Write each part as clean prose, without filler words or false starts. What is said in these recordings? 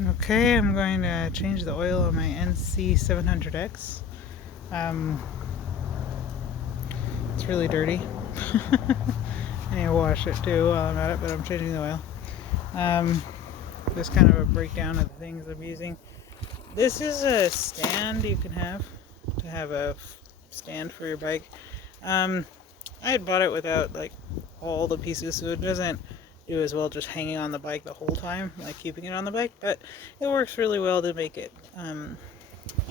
Okay, I'm going to change the oil on my NC 700X. It's really dirty. I need to wash it too while I'm at it, but I'm changing the oil. Just kind of a breakdown of the things I'm using. This is a stand you can have to have a stand for your bike. I had bought it without like all the pieces, so it doesn't do as well just hanging on the bike the whole time, like keeping it on the bike, but it works really well to make it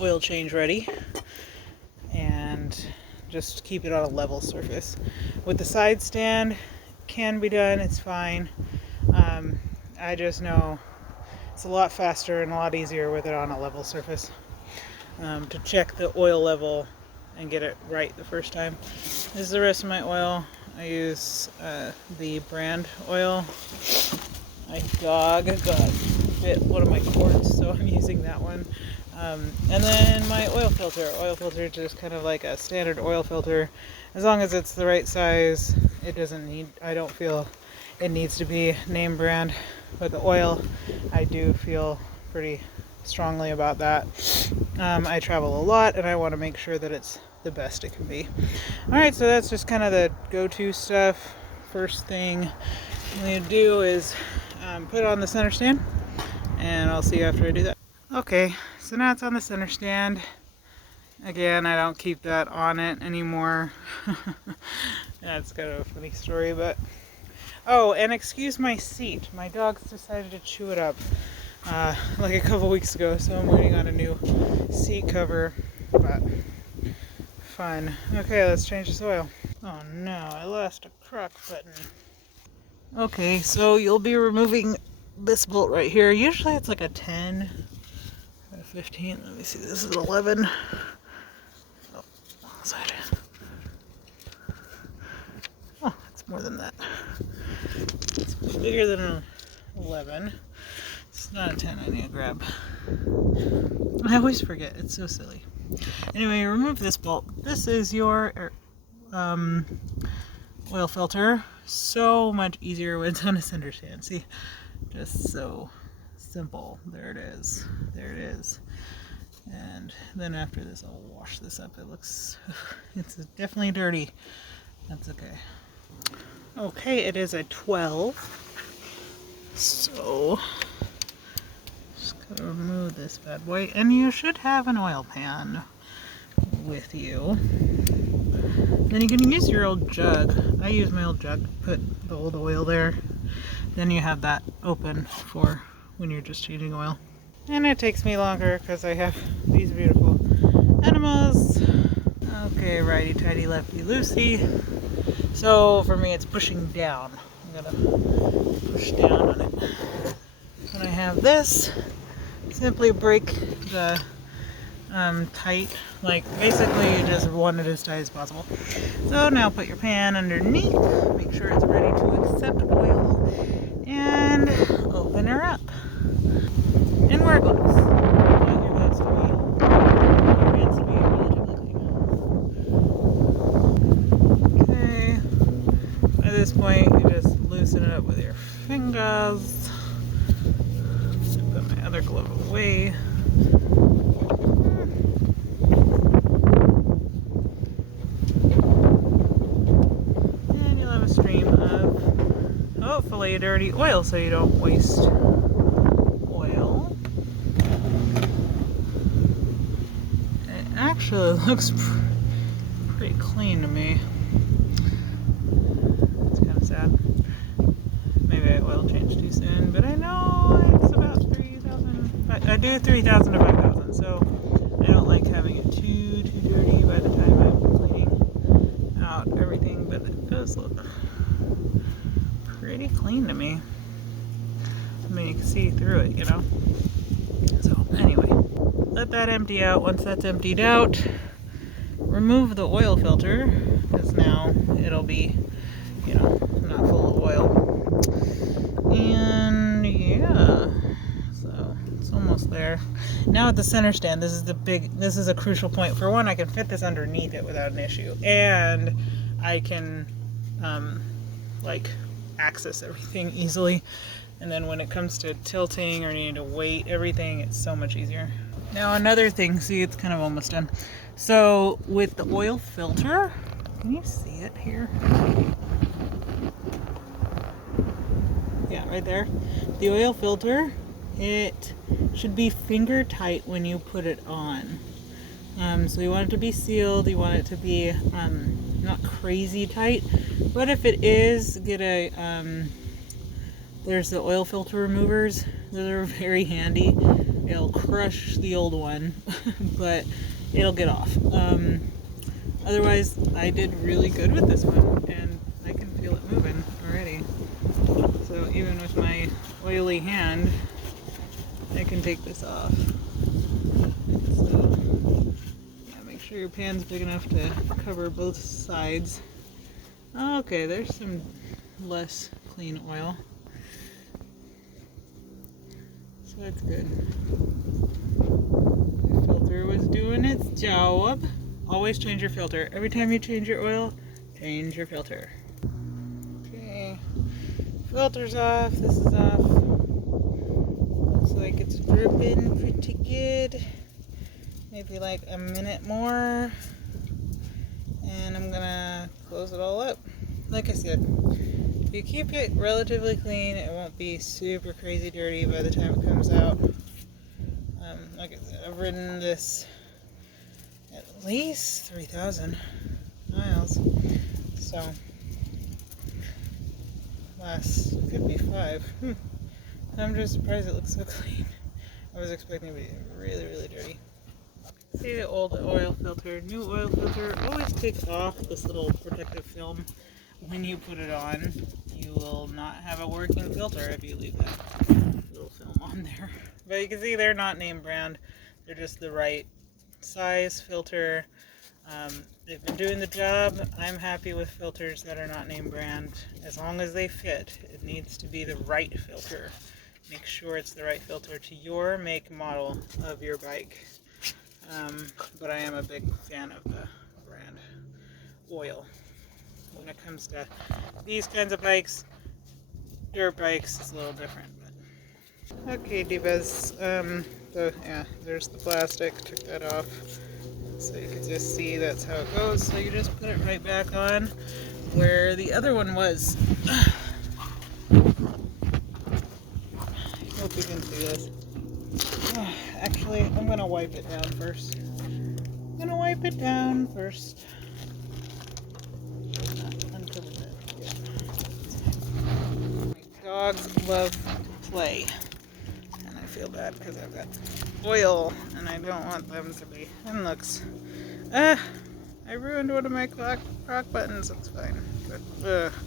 oil change ready and just keep it on a level surface. With the side stand, can be done, it's fine. I just know it's a lot faster and a lot easier with it on a level surface to check the oil level and get it right the first time. This is the rest of my oil. I use the brand oil. My dog got bit one of my cords, so I'm using that one. And then my oil filter. Oil filter is just kind of like a standard oil filter. As long as it's the right size, it doesn't need, I don't feel it needs to be name brand. But the oil, I do feel pretty strongly about that. I travel a lot and I want to make sure that it's the best it can be. Alright, so that's just kind of the go-to stuff. First thing I'm going to do is put it on the center stand, and I'll see you after I do that. Okay, so now it's on the center stand. Again, I don't keep that on it anymore. That's kind of a funny story, but... Oh, and excuse my seat. My dog's decided to chew it up like a couple weeks ago, so I'm waiting on a new seat cover, but fun. Okay, let's change this oil. Oh no, I lost a crock button. Okay, so you'll be removing this bolt right here. Usually it's like a 10 or a 15. Let me see, this is 11. Oh, wrong side. Oh, it's more than that. It's bigger than an 11. It's not a 10 I need to grab. I always forget, it's so silly. Anyway, remove this bolt. This is your oil filter. So much easier when it's on a center stand. See, just so simple. There it is. There it is. And then after this, I'll wash this up. It looks, it's definitely dirty. That's okay. Okay, it is a 12. So, just gotta remove this bad boy. And you should have an oil pan with you. Then you can use your old jug. I use my old jug to put the old oil there. Then you have that open for when you're just changing oil. And it takes me longer because I have these beautiful animals. Okay, righty tighty, lefty loosey. So for me it's pushing down. I'm gonna push down on it. When I have this, simply break the tight, like basically you just want it as tight as possible. So now put your pan underneath, make sure it's ready to accept oil, and open her up. And wear gloves. You want your gloves to be, your hands to be relatively clean. Okay. At this point, you just loosen it up with your fingers. Put my other glove away. And you'll have a stream of hopefully dirty oil so you don't waste oil. It actually looks pretty clean to me. It's kind of sad. Maybe I oil changed too soon, but I know it's about 3,000. I do 3,000 to 5,000, so I don't like having it too dirty by the time I'm cleaning out everything, but it does look pretty clean to me. I mean, you can see through it, you know. So anyway, let that empty out. Once that's emptied out, remove the oil filter, because now it'll be, you know, not full of oil. And yeah, so it's almost there. Now at the center stand, this is a crucial point. For one, I can fit this underneath it without an issue, and I can like access everything easily. And then when it comes to tilting or needing to weight everything, it's so much easier. Now another thing, see, it's kind of almost done. So with the oil filter, can you see it here? Yeah, right there. The oil filter, it should be finger tight when you put it on. So you want it to be sealed, you want it to be not crazy tight, but if it is, get a, there's the oil filter removers. Those are very handy. It'll crush the old one, but it'll get off. Otherwise, I did really good with this one, and I can feel it moving already. So even with my oily hand, I can take this off. So yeah, make sure your pan's big enough to cover both sides. Okay, there's some less clean oil. So that's good. The filter was doing its job. Always change your filter. Every time you change your oil, change your filter. Okay, filter's off. This is off. Looks like it's dripping pretty good. Maybe like a minute more. And I'm gonna close it all up. Like I said, if you keep it relatively clean, it won't be super crazy dirty by the time it comes out. Like I said, I've ridden this at least 3,000 miles. So, could be 5. I'm just surprised it looks so clean. I was expecting it to be really, really dirty. See the old oil filter, new oil filter, always take off this little protective film when you put it on. You will not have a working filter if you leave that little film on there. But you can see they're not name brand. They're just the right size filter. They've been doing the job. I'm happy with filters that are not name brand. As long as they fit, it needs to be the right filter. Make sure it's the right filter to your make model of your bike. But I am a big fan of the brand oil. When it comes to these kinds of bikes, dirt bikes, it's a little different. But. Okay, divas. So yeah, there's the plastic. Took that off, so you can just see that's how it goes. So you just put it right back on where the other one was. Hope you can see this. Actually, I'm gonna wipe it down first. Uncover that. Yeah. My dogs love to play, and I feel bad because I've got oil, and I don't want them to be. And looks, I ruined one of my clock buttons. It's fine. But,